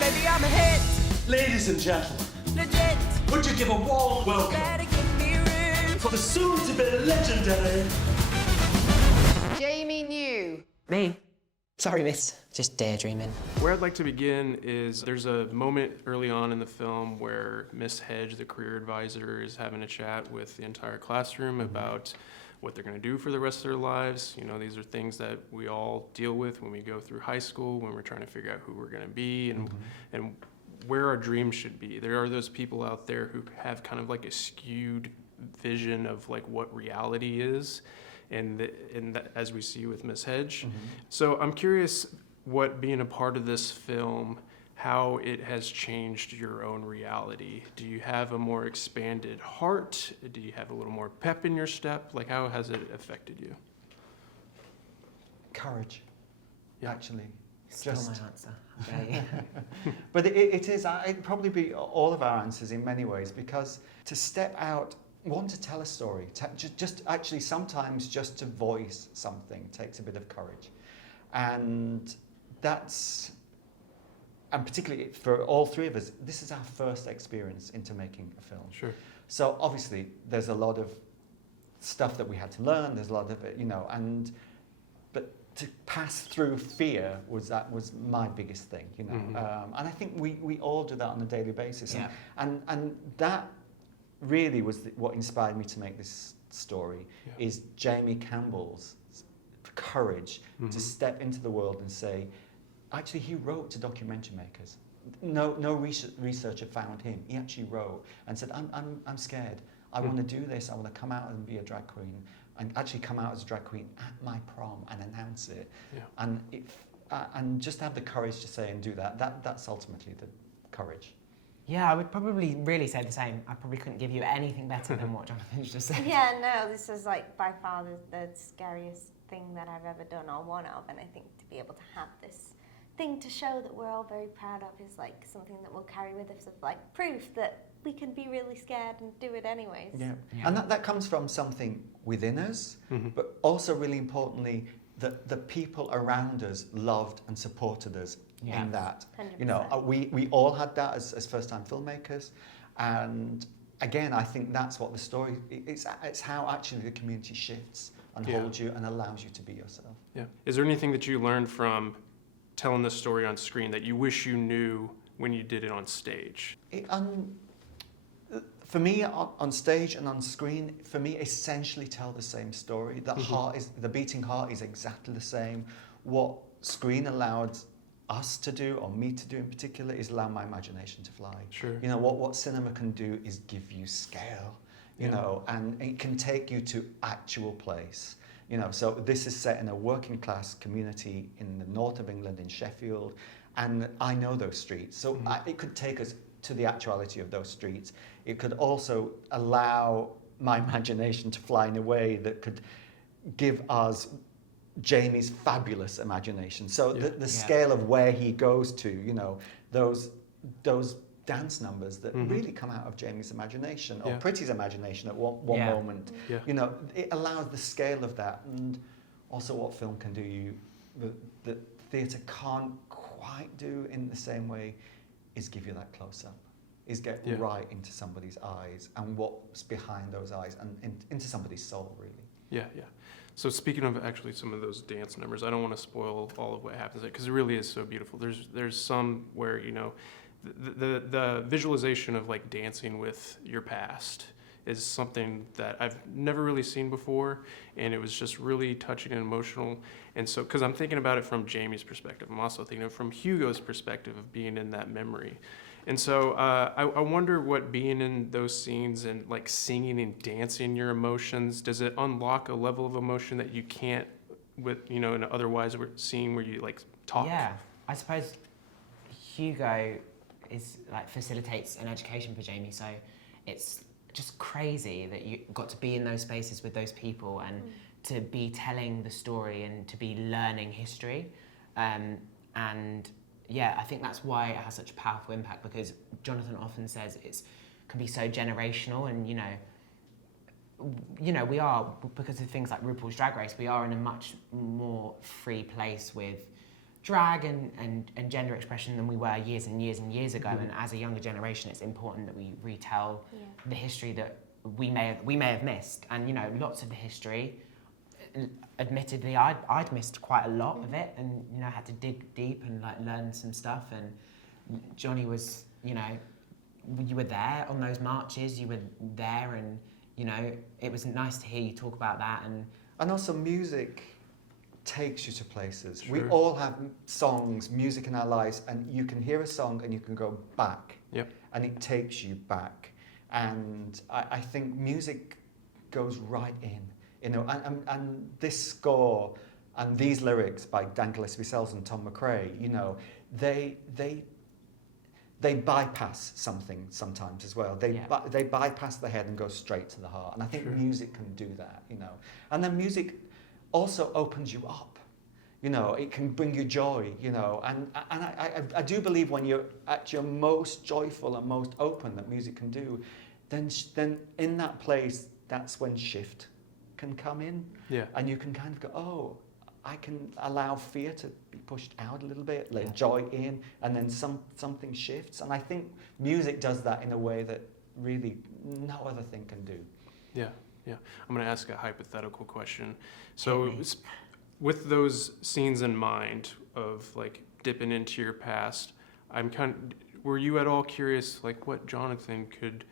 Baby, I'm a hit. Ladies and gentlemen, Legit. would you give a warm welcome Better give me room. for the soon-to-be legendary Jamie New. Me? Sorry, miss. Just daydreaming. Where I'd like to begin is there's a moment early on in the film where Miss Hedge, the career advisor, is having a chat with the entire classroom about what they're going to do for the rest of their lives. You know, these are things that we all deal with when we go through high school, when we're trying to figure out who we're going to be and where our dreams should be. There are those people out there who have kind of like a skewed vision of like what reality is, and as we see with Miss Hedge. So I'm curious what being a part of this film, how it has changed your own reality. Do you have a more expanded heart? Do you have a little more pep in your step? Like, how has it affected you? Courage, actually. Still my answer. Okay. But it'd probably be all of our answers in many ways, because to step out, one, to tell a story, just actually sometimes just to voice something takes a bit of courage. And particularly for all three of us, this is our first experience into making a film. Sure. So obviously there's a lot of stuff that we had to learn, there's a lot of it, but to pass through fear was my biggest thing, and I think we all do that on a daily basis. Yeah. And that really was what inspired me to make this story, is Jamie Campbell's courage to step into the world and say, actually he wrote to documentary makers. No researcher found him. He actually wrote and said, I'm scared. I want to do this. I want to come out and be a drag queen, and actually come out as a drag queen at my prom and announce it. Yeah. And just have the courage to say and do that. That's ultimately the courage. Yeah, I would probably really say the same. I probably couldn't give you anything better than what Jonathan just said. Yeah, no, this is like by far the scariest thing that I've ever done, or one of, and I think to be able to have this thing to show that we're all very proud of is like something that we'll carry with us, of like proof that we can be really scared and do it anyways. Yeah. And that comes from something within us, but also really importantly, that the people around us loved and supported us in that. 100%. We all had that as first-time filmmakers, and again, I think that's what the story, it's how actually the community shifts and holds you and allows you to be yourself. Yeah. Is there anything that you learned from telling this story on screen that you wish you knew when you did it on stage? For me, on stage and on screen, for me, essentially tell the same story. The beating heart is exactly the same. What screen allowed us to do, or me to do in particular, is allow my imagination to fly. Sure. What cinema can do is give you scale, and it can take you to actual place. So this is set in a working class community in the north of England, in Sheffield, and I know those streets. So it could take us to the actuality of those streets. It could also allow my imagination to fly in a way that could give us Jamie's fabulous imagination. So the scale of where he goes to, those dance numbers that really come out of Jamie's imagination, or Pretty's imagination at one moment. Yeah. It allows the scale of that, and also what film can do that theatre can't quite do in the same way, is give you that close-up, is get right into somebody's eyes and what's behind those eyes, and into somebody's soul, really. Yeah, yeah. So speaking of actually some of those dance numbers, I don't want to spoil all of what happens, because it really is so beautiful. There's some where, the visualization of like dancing with your past is something that I've never really seen before, and it was just really touching and emotional. And so, because I'm thinking about it from Jamie's perspective, I'm also thinking of from Hugo's perspective of being in that memory. And so I wonder what being in those scenes and like singing and dancing your emotions, does it unlock a level of emotion that you can't with, in an otherwise scene where you like talk? Yeah, I suppose Hugo is like facilitates an education for Jamie, so it's just crazy that you got to be in those spaces with those people and to be telling the story and to be learning history. And yeah, I think that's why it has such a powerful impact, because Jonathan often says it can be so generational, and we are, because of things like RuPaul's Drag Race, we are in a much more free place with drag and gender expression than we were years and years and years ago. And as a younger generation, it's important that we retell the history that we may have missed. And you know, lots of the history, admittedly, I'd missed quite a lot of it, and you know, had to dig deep and like learn some stuff. And Johnny was, you know, you were there on those marches, you were there, and you know, it was nice to hear you talk about that. And also music takes you to places. Sure. We all have songs, music in our lives, and you can hear a song and you can go back. Yep. And it takes you back. And I think music goes right in, you know, and this score and these lyrics by Dan Gillespie Sells and Tom McRae, you know, they bypass something sometimes as well. They bypass the head and go straight to the heart. And I think music can do that, you know. And then music also opens you up. You know, it can bring you joy, you know. And I do believe when you're at your most joyful and most open that music can do, then in that place, that's when shift can come in. Yeah. And you can kind of go, oh, I can allow fear to be pushed out a little bit, let joy in, and then something shifts. And I think music does that in a way that really no other thing can do. Yeah. I'm going to ask a hypothetical question. So with those scenes in mind of like dipping into your past, were you at all curious like what Jonathan could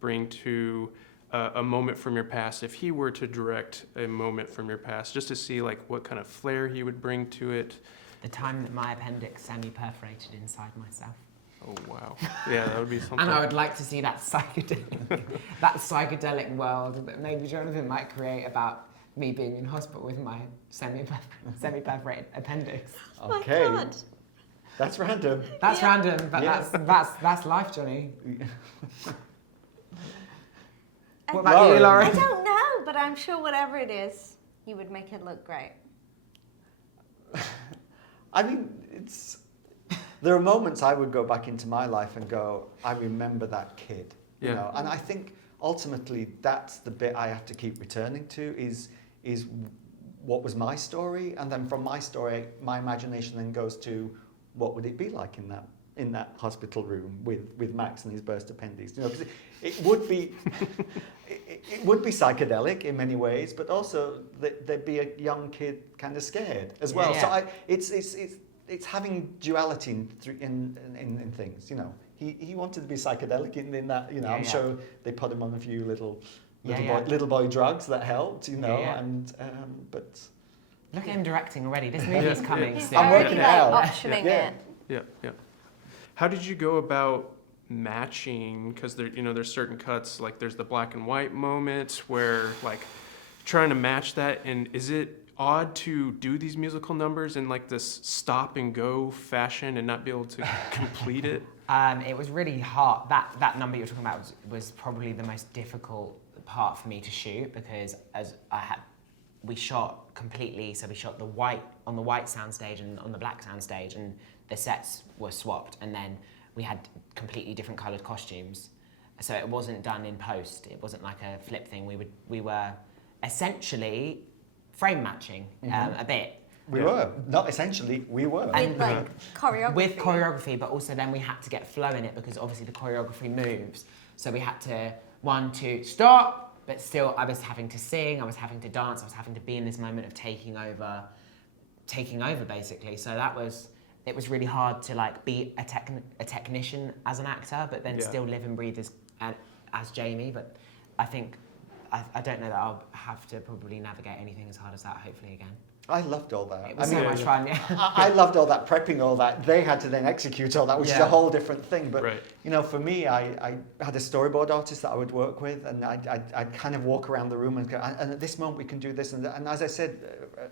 bring to a moment from your past if he were to direct a moment from your past, just to see like what kind of flair he would bring to it? The time that my appendix semi-perforated inside myself. Oh wow! Yeah, that would be something. And I would like to see that psychedelic world that maybe Jonathan might create about me being in hospital with my semi-perforated appendix. Okay. Oh my God. That's random. That's random, but that's life, Johnny. What about you, Lauren? I don't know, but I'm sure whatever it is, you would make it look great. I mean, there are moments I would go back into my life and go, I remember that kid, you know. And I think ultimately that's the bit I have to keep returning to is what was my story, and then from my story, my imagination then goes to what would it be like in that hospital room with Max and his burst appendix, you know, because it would be it would be psychedelic in many ways, but also there'd be a young kid kind of scared as well. So it's having duality in things, you know. He wanted to be psychedelic in that, you know. I'm sure they put him on a few little boy drugs that helped, you know. And but look at him directing already. This movie's coming soon. I'm working it out. Optioning it. Yeah. How did you go about matching? Because there's certain cuts, like there's the black and white moment where like trying to match that, and is it odd to do these musical numbers in like this stop and go fashion and not be able to complete it? It was really hard. That number you're talking about was probably the most difficult part for me to shoot, because we shot completely. So we shot on the white soundstage and on the black soundstage, and the sets were swapped, and then we had completely different coloured costumes. So it wasn't done in post. It wasn't like a flip thing. We were essentially frame matching a bit. We were. Not essentially, we were. With like choreography. With choreography, but also then we had to get flow in it, because obviously the choreography moves. So we had to 1, 2, stop, but still I was having to sing, I was having to dance, I was having to be in this moment of taking over basically. So it was really hard to like be a technician as an actor, but then still live and breathe as Jamie. But I think, I don't know that I'll have to probably navigate anything as hard as that, hopefully, again. I loved all that. It was so much fun, yeah. I loved all that, prepping all that. They had to then execute all that, which is a whole different thing. But, you know, for me, I had a storyboard artist that I would work with, and I'd kind of walk around the room and go, and at this moment we can do this. And as I said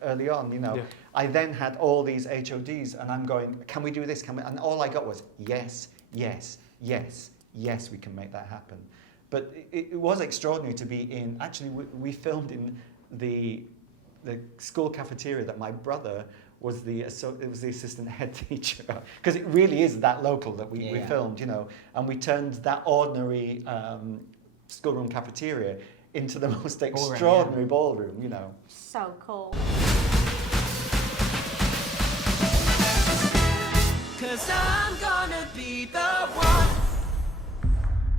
early on, you know, I then had all these HODs, and I'm going, can we do this? And all I got was, yes, yes, yes, yes, we can make that happen. But it was extraordinary to be in, actually, we filmed in the school cafeteria that my brother was the assistant head teacher, because it really is that local that we filmed, you know, and we turned that ordinary schoolroom cafeteria into the most extraordinary ballroom, you know. So cool. 'Cause I'm gonna be